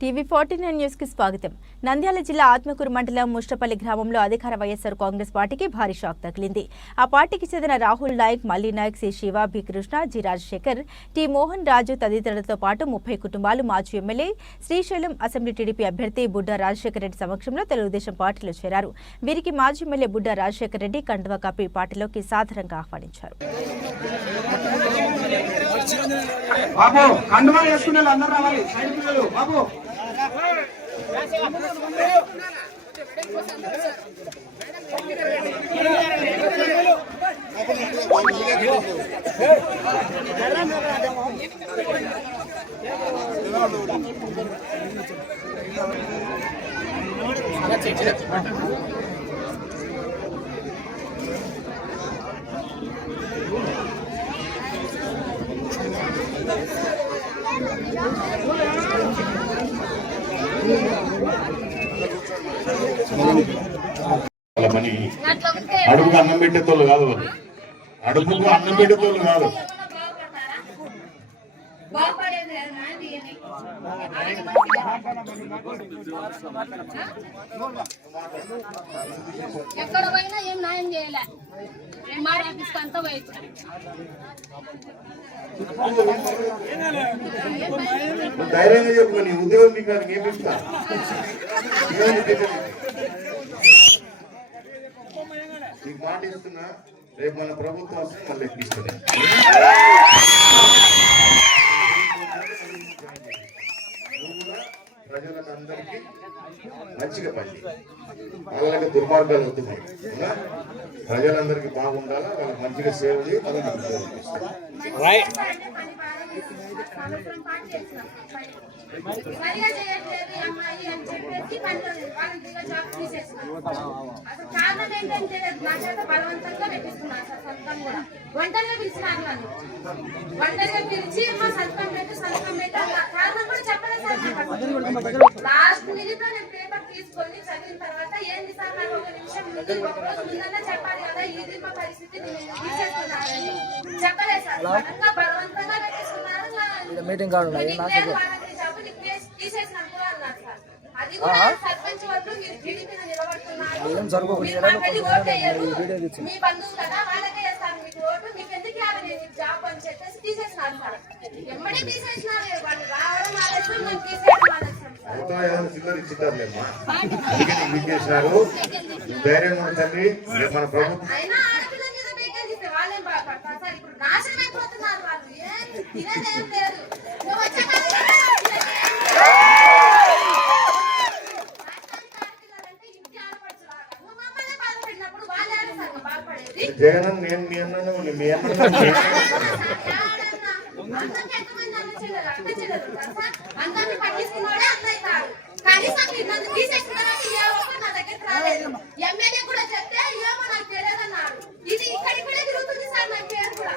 TV 49 news కి స్వాగతం. నంద్యాల జిల్లా ఆత్మకూరు మండలం ముష్టపల్లి గ్రామంలో అధికార వైఎస్ఆర్ కాంగ్రెస్ పార్టీకి భారీ షాక్ తగిలింది. ఆ పార్టీకి చెందిన Rahul Nayak, Malli Nayak, C Shiva, B Krishna, G Rajasekhar, T Mohan Raju తదితరులతో పాటు 30 కుటుంబాలు మాజీ ఎమ్మెల్యే శ్రీశైలం అసెంబ్లీ టీడీపీ అభ్యర్థి బుడ్డా రాజశేఖర్ రెడ్డి సమక్షంలో తెలుగుదేశం పార్టీలో చేరారు. వీరికి మాజీ ఎమ్మెల్యే బుడ్డా రాజశేఖర్ రెడ్డి కండువా కప్పి పార్టీలోకి సాధారణంగా ఆహ్వానించారు. బాబు కండువా వేసుకునే అందరూ రావాలి. సైడ్ పిల్లలు బాబు అడుగుకు అన్నం పెట్టేతోళ్ళు కాదు, అడుగుకు అన్నం పెట్టేతోళ్ళు కాదు. ఎక్కడ పోయినా ఏం న్యాయం చేయలే. అంతా పోయింది. ధైర్యంగా చెప్పు, నీ ఉద్యోగం మీకు ఏమిస్తా. నీకు మాట ఇస్తున్నా, రేపు మన ప్రభుత్వం వస్తే మళ్ళీ ఎక్కిస్తుంది. ప్రజలకు అందరికీ మంచిగా పని, వాళ్ళకి దుర్మార్గాలు అవుతున్నాయి. ప్రజలందరికీ బాగుండాలా, వాళ్ళకి మంచిగా సేవ చేయి, వాళ్ళకి ఉద్యోగం ఇస్తాం. సరిగా చేయట్లేదు అమ్మాయి అని చెప్పేసి జాబ్ తీసేస్తున్నారు. అసలు కారణం ఏంటంటే నా చేత బలవంతంగా పెట్టిస్తున్నారు. సార్ సంతకం కూడా ఒంటరిగా పిలిచినారు. నన్ను ఒంటరిగా పిలిచి మా సంతకం పెట్టు కారణం కూడా చెప్పలేదు సార్. లాస్ట్ మినిట్ లో నేను పేపర్ తీసుకొని చదివిన తర్వాత ఏంటి సార్, నాకు ఒక నిమిషం ముందు ఒక రోజు ముందన్నా చెప్పాలి కదా, ఇది మా పరిస్థితి తీసేస్తున్నారని చెప్పలేదు సార్. బలవంతంగా పెట్టిస్తున్నారు. మీటింగ్ కార్డు అది కూడా సర్పంచ్ వద్దు, మీరు టీడీపీని నిలబడుతున్నారు, మీ బంధువులు కదా, వాళ్ళకే వేస్తారు మీకు ఓటు, మీకు ఎందుకు ఇవ్వాలి జాబ్ అని చెప్పేసి తీసేసినారు సార్. ఎమ్మడే తీసేసినారు. వాళ్ళు రావడం ఆలస్యం, మేము తీసేయడం ఆలస్యం సార్. అయినా ఆడపిల్ల మీద వేకెన్సీ ఇస్తే వాళ్ళేం బాధపడతారు సార్. ఇప్పుడు నాశనం అయిపోతున్నారు వాళ్ళు. తినేదేం లేదు. నువ్వు వచ్చే జగన్ నేను మీ అన్నను మీ అన్న అందరినీ పట్టిస్తున్నాడే అన్నయ్య కాదు. కనీసం నన్ను తీసేస్తున్నారని ఏ ఒక్కరు నా దగ్గరికి రాలేదు. ఎమ్మెల్యే కూడా చెప్తే ఏమో నాకు తెలియదన్నారు. ఇది ఇక్కడికి కూడా తిరుగుతుంది సార్. నా పేరు కూడా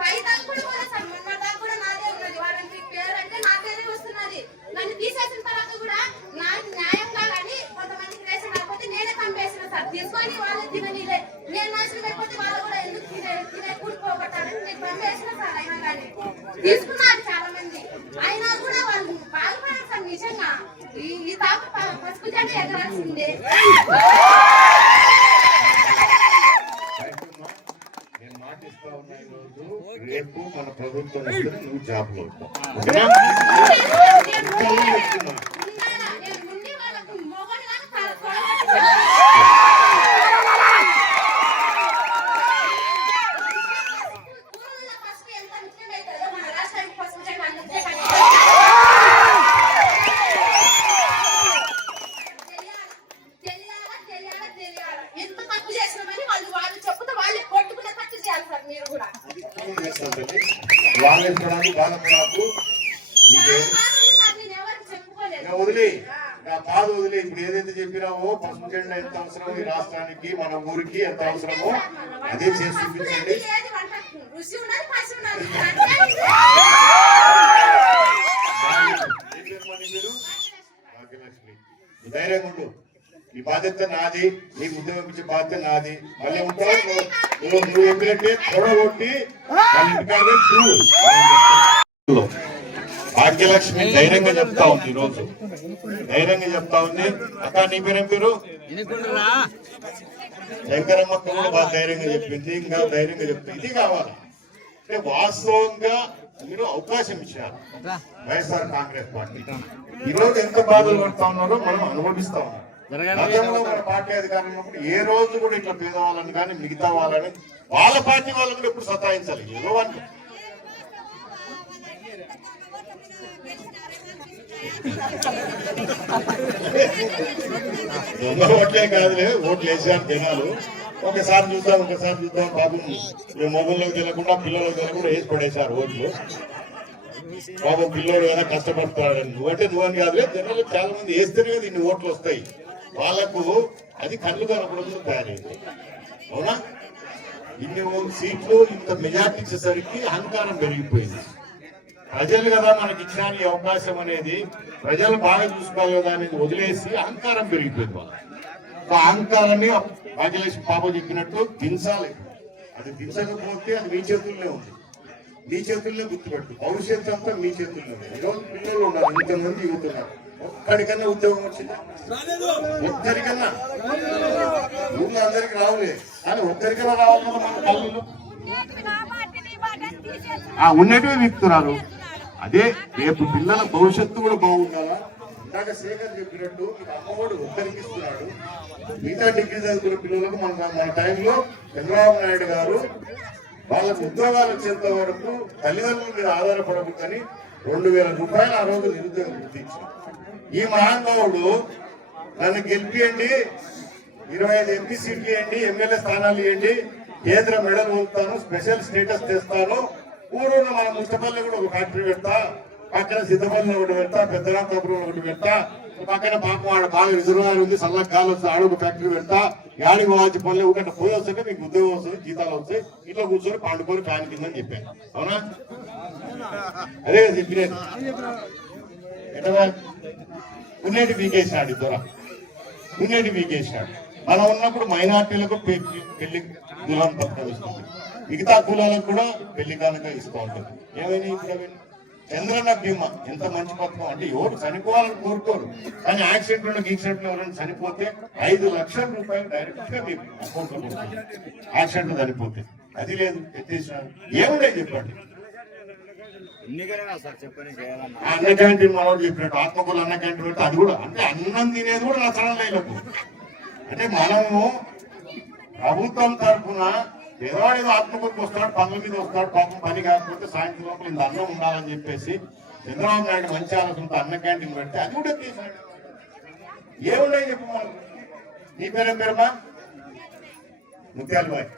పై దాకా కూడా సార్, మొన్న దాకా కూడా నాదే ఉన్నది. వాళ్ళకి పేరు అంటే నా పేరే వస్తున్నది. నన్ను తీసేసిన తర్వాత కూడా నా న్యాయంగా కానీ కొంతమందికి రేషన్ కాకపోతే నేనే పంపేసిన సార్. తీసుకొని వాళ్ళు తిననిలే, నేను నాశనం అయిపోతే వాళ్ళు కూడా ఎందుకు తినే కూడి పోగొట్టాలని నేను పంపేసిన సార్. అయినా కానీ తీసుకున్నారు చాలా మంది. అయినా కూడా వాళ్ళు బాగుపడారు సార్. నిజంగా ఈ తాపు పసుపు జెండా ఎగరాల్సిందే. నేను మాటిస్తా ఉన్నా, ఈరోజు రేపు మన ప్రభుత్వం నువ్వు జాబ్ లో వదిలే నా బాధ వదిలే. ఇప్పుడు ఏదైతే చెప్పినావో పసుపు జెండా ఎంత అవసరమో ఈ రాష్ట్రానికి, మన ఊరికి ఎంత అవసరమో అదే చేసి చూపించండి. ధైర్యంగా ఉండు. ఈ బాధ్యత నాది, నీకు ఉద్యోగం ఇచ్చే బాధ్యత నాది. మళ్ళీ ఉంటావు నువ్వు చెప్పినట్టే తొడగొట్టి వాళ్ళ ఇంటికాడే భాగ్యలక్ష్మి ధైర్యంగా చెప్తా ఉంది ఈరోజు, ధైర్యంగా చెప్తా ఉంది. అక్క నీ పేరేం పేరు? శంకరమ్మ కూడా బాగా ధైర్యంగా చెప్పింది, ఇంకా ధైర్యంగా చెప్తుంది. ఇది కావాలి అంటే వాస్తవంగా మీరు అవకాశం ఇచ్చారు వైఎస్ఆర్ కాంగ్రెస్ పార్టీ. ఈరోజు ఎంత బాధలు పడుతా ఉన్నారో మనం అనుభవిస్తా ఉన్నాం. గతంలో మన పార్టీ అధికారంలో ఉన్నప్పుడు ఏ రోజు కూడా ఇట్లా పేదవాళ్ళని కానీ మిగతా వాళ్ళని వాళ్ళ పార్టీ వాళ్ళని కూడా ఎప్పుడు సతాయించాలి. ఏదో వాళ్ళు దొంగ ఓట్లే కాదులే, ఓట్లు వేసారు జనాలు. ఒకసారి చూద్దాం బాబు మొబైల్లోకి తెలియకుండా పిల్లలకు తెలియకుండా వేసి పడేశారు ఓట్లు. బాబు పిల్లోడు ఏదైనా కష్టపడతాడు నువ్వని కాదులే, జనాలు చాలా మంది వేస్తేనే కదా ఇన్ని ఓట్లు వస్తాయి. వాళ్ళకు అది కళ్ళు కనపడదు తయారైంది. అవునా? ఇన్ని సీట్లు ఇంత మెజార్టీ ఇచ్చేసరికి అహంకారం పెరిగిపోయింది. ప్రజలు కదా మనకి ఇచ్చిన ఈ అవకాశం అనేది, ప్రజలు బాగా చూసుకోవాలి కదా అనేది వదిలేసి అహంకారం పెరిగిపోయింది. వాళ్ళు అహంకారాన్ని భాగ్యలక్ష్మి పాప చెప్పినట్టు దించాలి. అది దించకపోతే అది మీ చేతుల్లోనే ఉంది. మీ చేతుల్లో గుర్తుపెట్టు, భవిష్యత్తు అంతా మీ చేతుల్లో ఉంది. ఈరోజు పిల్లలు ఉన్నారు, ఇంతమంది యువత ఉన్నారు. ఒక్కడికన్నా ఉద్యోగం వచ్చిందా? ఒక్కరికన్నా. ఊళ్ళో అందరికి రావులే, కానీ ఒక్కరికన్నా రావాలి కదా మన కళ్ళు. ఉన్నటివే విక్తురాలు. అదే రేపు పిల్లల భవిష్యత్తు కూడా బాగుండాలా. ఇందాక శేఖర్ చెప్పినట్టు మీకు అమ్మఒడు ఒక్కరికి ఇస్తున్నాడు, మిగతా డిగ్రీ చదువుకున్న పిల్లలకు మన టైంలో చంద్రబాబు నాయుడు గారు వాళ్ళకు ఉద్యోగాలు వచ్చేంత వరకు తల్లిదండ్రుల మీద ఆధారపడకూడదని 2000 రూపాయలు ఆ రోజు నిరుద్యోగం గుర్తించారు. ఈ మహానుభావుడు నన్ను గెలిపియండి, 25 ఎంపీ సీట్లు ఇవ్వండి, ఎమ్మెల్యే స్థానాలు ఇవ్వండి, కేంద్ర మెడల్ పొందుతాను, స్పెషల్ స్టేటస్ తెస్తాను, ఊరూరులో మన ముష్టపల్లి కూడా ఒక ఫ్యాక్టరీ పెడతా, పక్కన సిద్ధపల్లిలో ఒకటి పెడతా, పెద్దరాంతాపురంలో ఒకటి పెడతా, పక్కన పాపం ఆడ బాగా రిజర్వాయర్ ఉంది, చల్లగా గాలి వస్తుంది, ఆడ ఒక ఫ్యాక్టరీ పెడతా, యాడికి పోవాల్సి పనులు ఊకంటే పోయి వస్తుంటే మీకు ఉద్యోగం వస్తుంది, జీతాలు వస్తాయి, ఇట్లా కూర్చొని పండుకొని ఫ్యాన్ కిందని చెప్పాను. అవునా? అదే చెప్పినది. ఎట్లా ఉన్నేటి పీకేసినాడు ఇద్దరు, ఉన్నేటి పీకేసినాడు. మనం ఉన్నప్పుడు మైనార్టీలకు పెళ్లి దులాం పథకం ఇస్తుంది, మిగతా కులాలకు కూడా పెళ్లి కానుక ఇస్తూ ఉంటుంది. ఏమైనా ఇప్పుడు చంద్రన్న బీమా ఎంత మంచి పథకం అంటే ఎవరు చనిపోవాలని కోరుకోరు, కానీ యాక్సిడెంట్లో ఎవరైనా చనిపోతే 5 లక్షల రూపాయలు డైరెక్ట్ గా మీకు అకౌంట్ లో పడుతుంది. యాక్సిడెంట్ చనిపోతే అది లేదు, ఎత్తేసినారు. ఏముండే చెప్పండి. అన్న క్యాంటీన్ మనోడు చెప్పినట్టు ఆత్మకూరు అన్న క్యాంటీన్ పెడితే అది కూడా అంటే అన్నం తినేది కూడా నచ్చడం లేదు. అంటే మనము ప్రభుత్వం తరఫున పేదవాడు ఏదో ఆత్మకూరుకు వస్తాడు, పనుల మీద వస్తాడు, పాపం పని కాకపోతే సాయంత్రం లోపల ఇంత అన్నం ఉండాలని చెప్పేసి చంద్రబాబు నాయుడు మంచి ఆలోచనతో అన్న క్యాంటీన్ పెడితే అది కూడా తీసాడు. ఏమున్నాయి చెప్పు. మనం నీ పేరేం పేరమ్మా? ముత్యాల బాయ్.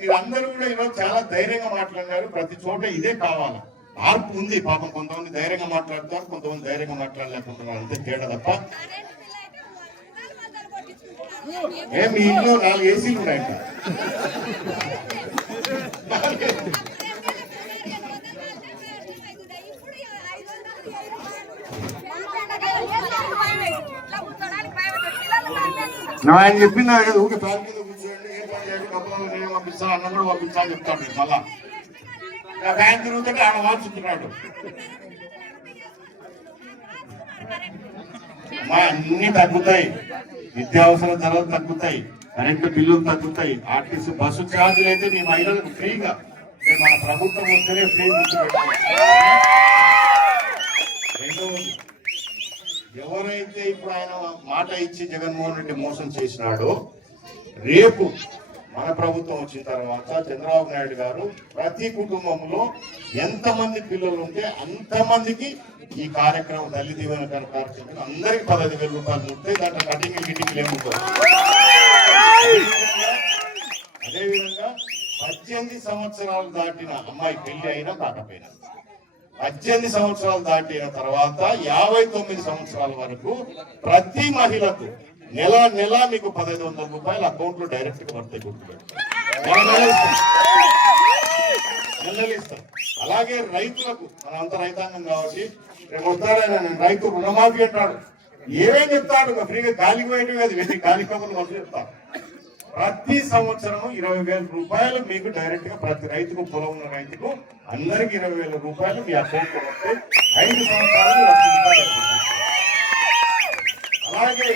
మీరందరూ కూడా ఈరోజు చాలా ధైర్యంగా మాట్లాడినారు. ప్రతి చోట ఇదే కావాలి. మార్పు ఉంది. పాపం కొంతమంది ధైర్యంగా మాట్లాడతారు, కొంతమంది ధైర్యంగా మాట్లాడలేకుంటున్నారు. అంతే తేడా తప్ప. మీ ఇంట్లో 4 ఏసీలు ఉన్నాయంట. ఆయన చెప్పింది ఊరికి ఫ్యాన్ కింద కూర్చోండి, ఏ పని చేయండి, కప్పలు నేను పంపిస్తాను, అన్నం కూడా పంపిస్తా అని చెప్తాడు. మళ్ళా ఫ్యాన్ తిరుగుతుంటే ఆయన మార్చుతున్నాడు. అన్ని తగ్గుతాయి, నిత్యావసర ధరలు తగ్గుతాయి, కరెంటు బిల్లులు తగ్గుతాయి, ఆర్టీసీ బస్సు ఛార్జీలు అయితే మీ మహిళలకు ఫ్రీగా మన ప్రభుత్వం వస్తేనే ఫ్రీ గుర్తుపెట్టాలి. రెండవది, ఎవరైతే ఇప్పుడు ఆయన మాట ఇచ్చి జగన్మోహన్ రెడ్డి మోసం చేసినాడో, రేపు మన ప్రభుత్వం వచ్చిన తర్వాత చంద్రబాబు నాయుడు గారు ప్రతి కుటుంబంలో ఎంతమంది పిల్లలు ఉంటే అంతమందికి ఈ కార్యక్రమం తల్లి దీవెన కార్యక్రమం అందరికి 15,000 రూపాయలు ఉంటే దాంట్లో కటింగ్ గిటింగ్ లేముంటారు. అదేవిధంగా 18 సంవత్సరాలు దాటిన అమ్మాయి పెళ్లి అయినా కాకపోయినా 18 సంవత్సరాలు దాటిన తర్వాత 59 సంవత్సరాల వరకు ప్రతి మహిళకు నెల నెల మీకు 1,500 రూపాయలు అకౌంట్ లో డైరెక్ట్ గా పడతాయి. నెలలు ఇస్తాం. అలాగే రైతులకు మన అంత రైతాంగం కాబట్టి రేపు వస్తాడైనా రైతు రుణమాఫీ అంటాడు, ఏమేం చెప్తాడు, ఫ్రీగా గాలికి పోయేటివి కాదు, వెళ్ళి గాలి కబుర్లు మనసు చెప్తాడు. ప్రతి సంవత్సరం 20,000 రూపాయలు మీకు డైరెక్ట్ గా ప్రతి రైతుకు, పొలం ఉన్న రైతుకు అందరికి 20,000 రూపాయలు మీ అకౌంట్ లో వస్తే 5 సంవత్సరాలు 1,00,000 రూపాయలు. అలాగే